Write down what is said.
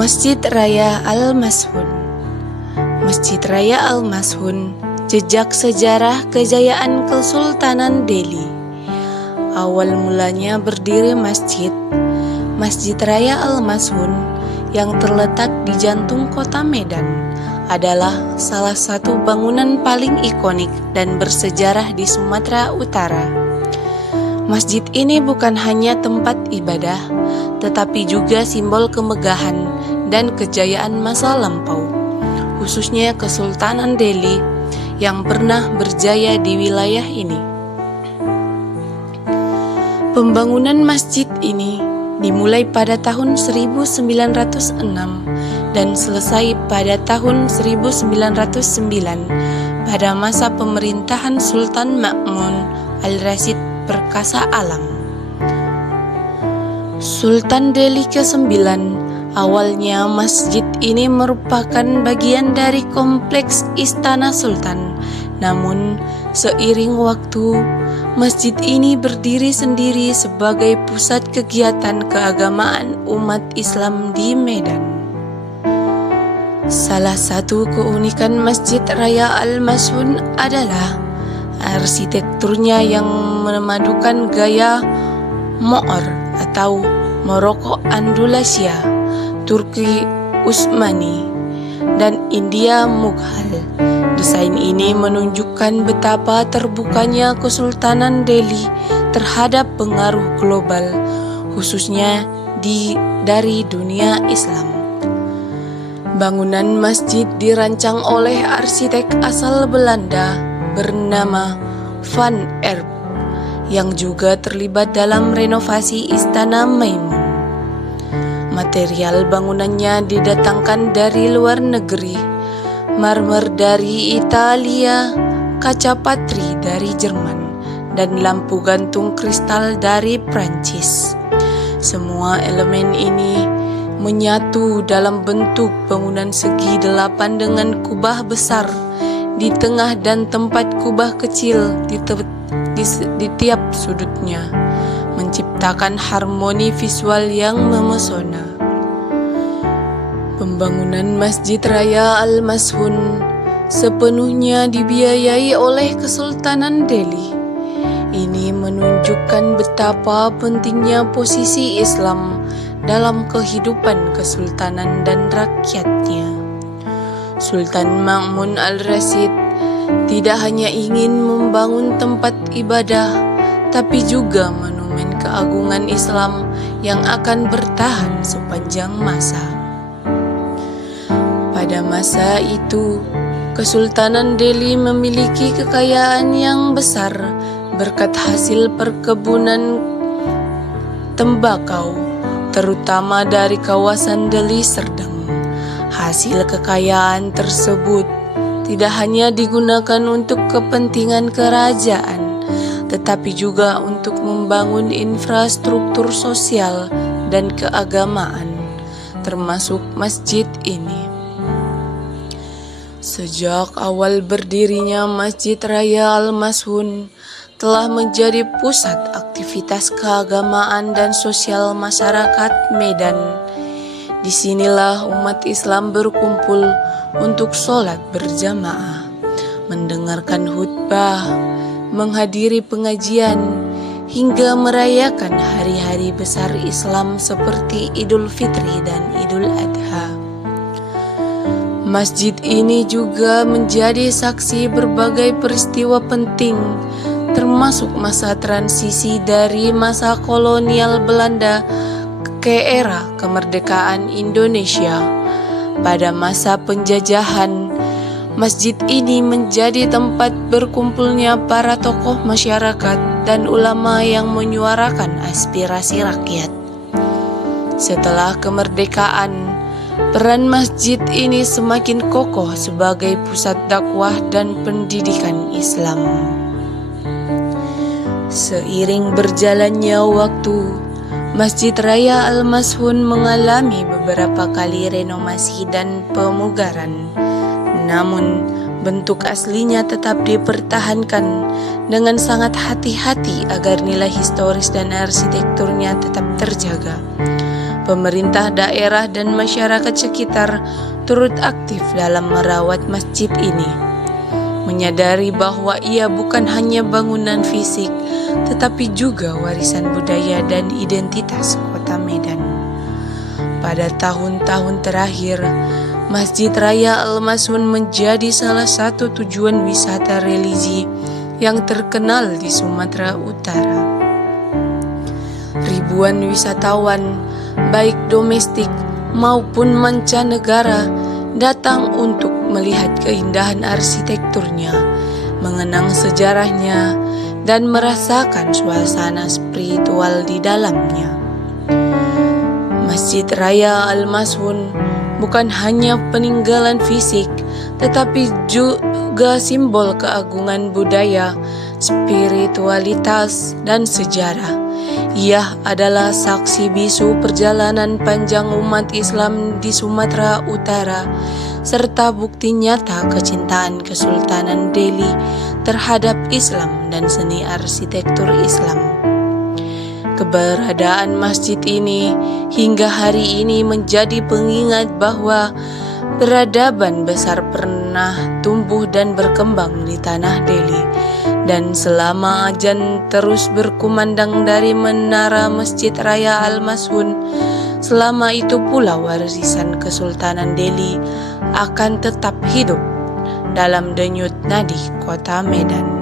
Masjid Raya Al-Mashun. Masjid Raya Al-Mashun, jejak sejarah kejayaan Kesultanan Delhi. Awal mulanya berdiri Masjid Raya Al-Mashun yang terletak di jantung kota Medan adalah salah satu bangunan paling ikonik dan bersejarah di Sumatera Utara. Masjid ini bukan hanya tempat ibadah, tetapi juga simbol kemegahan dan kejayaan masa lampau, khususnya Kesultanan Delhi yang pernah berjaya di wilayah ini. Pembangunan masjid ini dimulai pada tahun 1906 dan selesai pada tahun 1909 pada masa pemerintahan Sultan Ma'mun Al-Rashid Perkasa Alam. Sultan Delhi ke-9, awalnya masjid ini merupakan bagian dari kompleks Istana Sultan. Namun, seiring waktu, masjid ini berdiri sendiri sebagai pusat kegiatan keagamaan umat Islam di Medan. Salah satu keunikan Masjid Raya Al-Mashun adalah arsitekturnya yang memadukan gaya Moor atau Morocco Andalusia, Turki Utsmani, dan India Mughal. Desain ini menunjukkan betapa terbukanya Kesultanan Delhi terhadap pengaruh global, khususnya dari dunia Islam. Bangunan masjid dirancang oleh arsitek asal Belanda bernama Van Erp, yang juga terlibat dalam renovasi Istana Maimun. Material bangunannya didatangkan dari luar negeri, marmer dari Italia, kaca patri dari Jerman, dan lampu gantung kristal dari Prancis. Semua elemen ini menyatu dalam bentuk bangunan segi 8 dengan kubah besar di tengah dan tempat kubah kecil di tiap sudutnya, menciptakan harmoni visual yang memesona. Pembangunan Masjid Raya Al-Mashun sepenuhnya dibiayai oleh Kesultanan Delhi. Ini menunjukkan betapa pentingnya posisi Islam dalam kehidupan kesultanan dan rakyatnya. Sultan Ma'mun Al-Rashid tidak hanya ingin membangun tempat ibadah, tapi juga monumen keagungan Islam yang akan bertahan sepanjang masa. Pada masa itu, Kesultanan Delhi memiliki kekayaan yang besar berkat hasil perkebunan tembakau, terutama dari kawasan Deli Serdang. Hasil kekayaan tersebut tidak hanya digunakan untuk kepentingan kerajaan, tetapi juga untuk membangun infrastruktur sosial dan keagamaan, termasuk masjid ini. Sejak awal berdirinya Masjid Raya Al-Mashun telah menjadi pusat aktivitas keagamaan dan sosial masyarakat Medan. Disinilah umat Islam berkumpul untuk sholat berjamaah, mendengarkan khutbah, menghadiri pengajian, hingga merayakan hari-hari besar Islam seperti Idul Fitri dan Idul Adha. Masjid ini juga menjadi saksi berbagai peristiwa penting, termasuk masa transisi dari masa kolonial Belanda ke era kemerdekaan Indonesia. Pada masa penjajahan, masjid ini menjadi tempat berkumpulnya para tokoh masyarakat dan ulama yang menyuarakan aspirasi rakyat. Setelah kemerdekaan, peran masjid ini semakin kokoh sebagai pusat dakwah dan pendidikan Islam. Seiring berjalannya waktu, Masjid Raya Al-Mashun mengalami beberapa kali renovasi dan pemugaran. Namun, bentuk aslinya tetap dipertahankan dengan sangat hati-hati agar nilai historis dan arsitekturnya tetap terjaga. Pemerintah daerah dan masyarakat sekitar turut aktif dalam merawat masjid ini, menyadari bahwa ia bukan hanya bangunan fisik, tetapi juga warisan budaya dan identitas Kota Medan. Pada tahun-tahun terakhir, Masjid Raya Al-Mashun menjadi salah satu tujuan wisata religi yang terkenal di Sumatera Utara. Ribuan wisatawan, baik domestik maupun mancanegara, datang untuk melihat keindahan arsitekturnya, mengenang sejarahnya, dan merasakan suasana spiritual di dalamnya. Masjid Raya Al-Mashun bukan hanya peninggalan fisik, tetapi juga simbol keagungan budaya, spiritualitas, dan sejarah. Ia adalah saksi bisu perjalanan panjang umat Islam di Sumatera Utara, serta bukti nyata kecintaan Kesultanan Delhi terhadap Islam dan seni arsitektur Islam. Keberadaan masjid ini hingga hari ini menjadi pengingat bahwa peradaban besar pernah tumbuh dan berkembang di tanah Delhi, dan selama azan terus berkumandang dari menara Masjid Raya Al-Mashun, selama itu pula warisan Kesultanan Delhi akan tetap hidup dalam denyut nadi Kota Medan.